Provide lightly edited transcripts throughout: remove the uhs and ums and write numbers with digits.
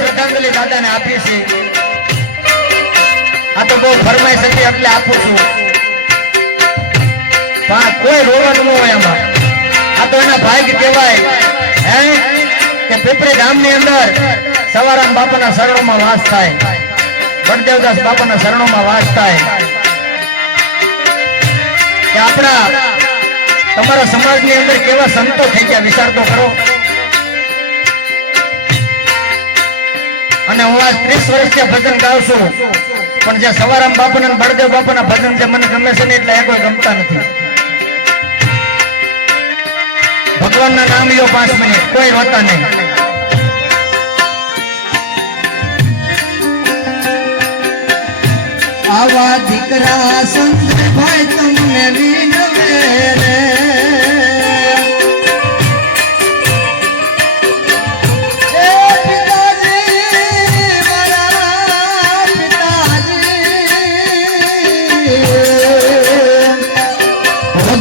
શ્રદ્ધાંજલિ દાદાને આપી છે આ તો બહુ ફરમાઈશ હતી એટલે આપું છું કોઈ રોવાનું ન હોય આમાં આ તો એના ભાઈ કહેવાય હે કે પીપળી ગામની અંદર સવારામ બાપાના શરણોમાં વાસ થાય બળદેવદાસ બાપાના શરણોમાં વાસ થાય કે આપણા તમારા સમાજની અંદર કેવા સંતો થઈ ગયા વિચાર તો કરો અને હું આ 30 વર્ષથી ભજન ગાઉં છું પણ જે સવારામ બાપાના બળદેવ બાપાના ભજન જે મને ગમે છે ને એટલે એ કોઈ ગમતા નથી ભગવાનના નામ લ્યો 5 મિનિટ કોઈ રોતા નહીં આવા દીકરા સંત ભાઈ તમને વિનવે રે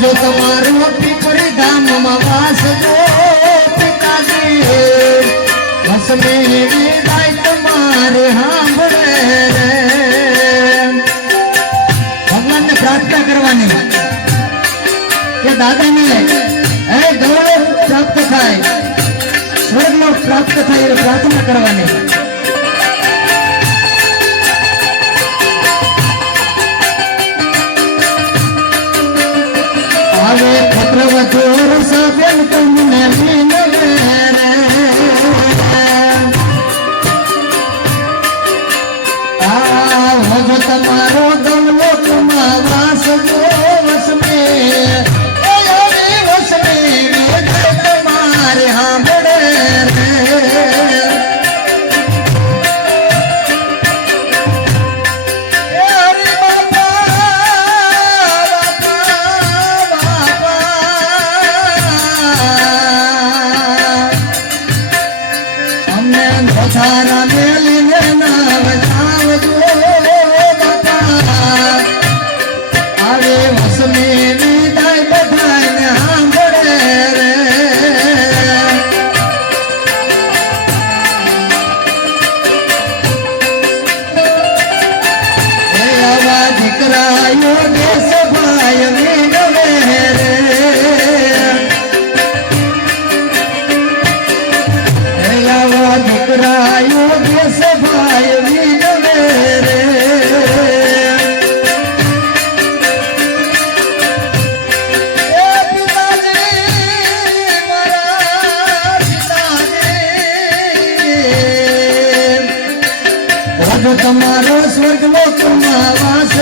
જો તમારો પીપળી ગામમાં વાસ જો પિતાજી હસમે વિદાય તમારે સાંભળે રે ભગવાનને પ્રાર્થના કરવાની કે દાદાને ગૌરવ પ્રાપ્ત થાય સ્વર્ગનો પ્રાપ્ત થાય એ પ્રાર્થના કરવાની હવે પુત્રવધુ સભ્યન તમને વિનવે રે જો તમારો ગમલો વાસ જો વસમે તમારે સાંભળે રે थारा मेलिने नाव जावजो बापा आवे वसमे विदाय बधाઈને સાંભળે રે એ આવા દીકરા યોગેશ ભાઈ વિનવે રે દીકરા યોગેશ ભાઈ વિનવે રે તમારો સ્વર્ગ લોકમાં વાસ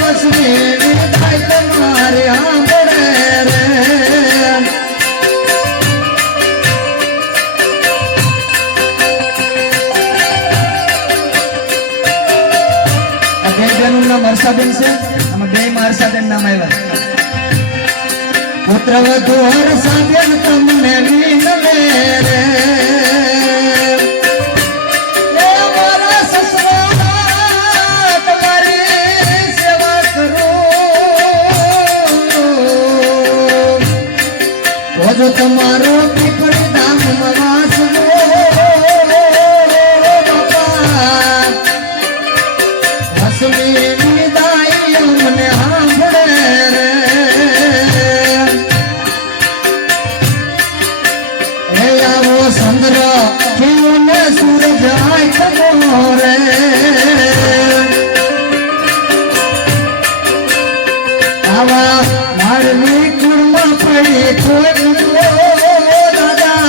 વસમે વિદાય તમારે સાંભળે રે હર્ષાબેન છે આમાં બે માં હર્ષાબેન નામ આવ્યા પુત્રવધુ હર્ષાબેન તમને વિનવે રે મારા સસરા તમારી સેવા કરો જો તમારો પીપળી ધામમાં વાસ બાપા હસમી મને સાંભળે રે આવો ચંદ્ર કેવો ને સૂરજ આખો રે આવા માળની કુળમાં પડી કોઈ દાદા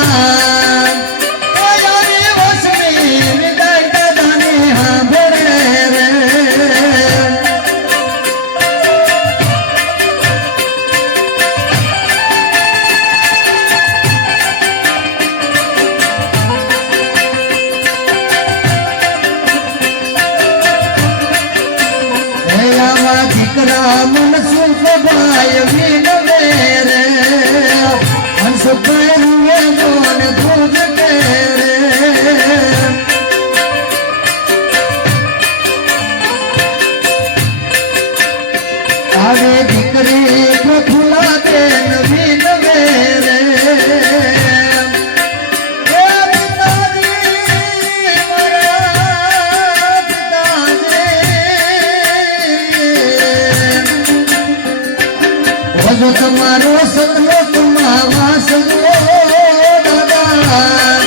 વસમી વિદાય દાદાને સાંભળે રે દીકરા મન સુખ ભાઈ વિનવે સતલોકમાં વાસ ગો દાદા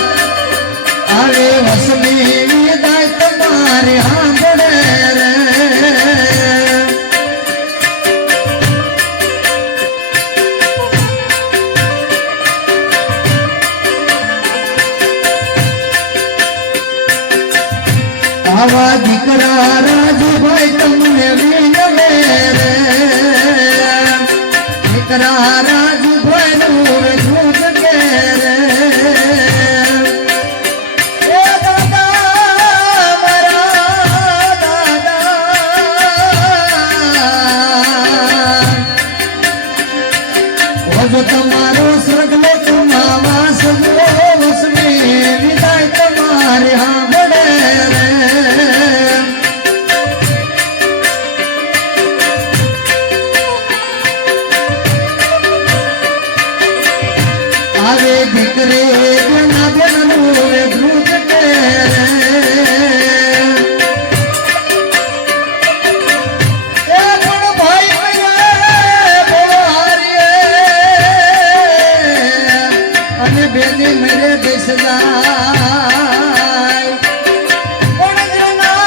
આવે વસમી વિદાય તમારે સાંભળે રે આવા દીકરા રાજભાઈ તમને વિનવે રે દીકરા રાજભાઈ નું જૂથ કે રે એ દાદા મારા દાદા ઓજો તમારો સ્વર્ગલોકમાં વાસ ગો વસમી વિદાય તમારે સાંભળે રે આવે દીકરે બેના બેનનું ધ્રુત કે એ પણ ભાઈ મરે બોહારીએ અને બેની મરે દેશ જાય પણ જેના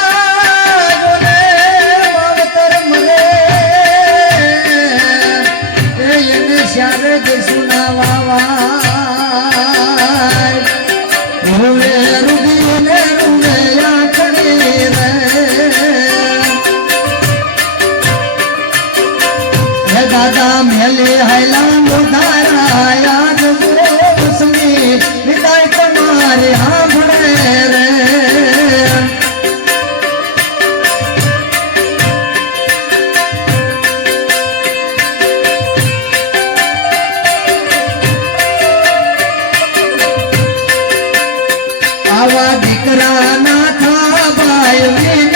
જોને માવતર મરે એને શ્યારે દેશું ના વાવા રૂવે રૂગીને રૂવે આખડી રે હે દાદા મેલે હાયલા મોધારા યાદ ગોસમી વિદાય તમારે સાંભળે રે આવા દીકરા ના થા ભાઈ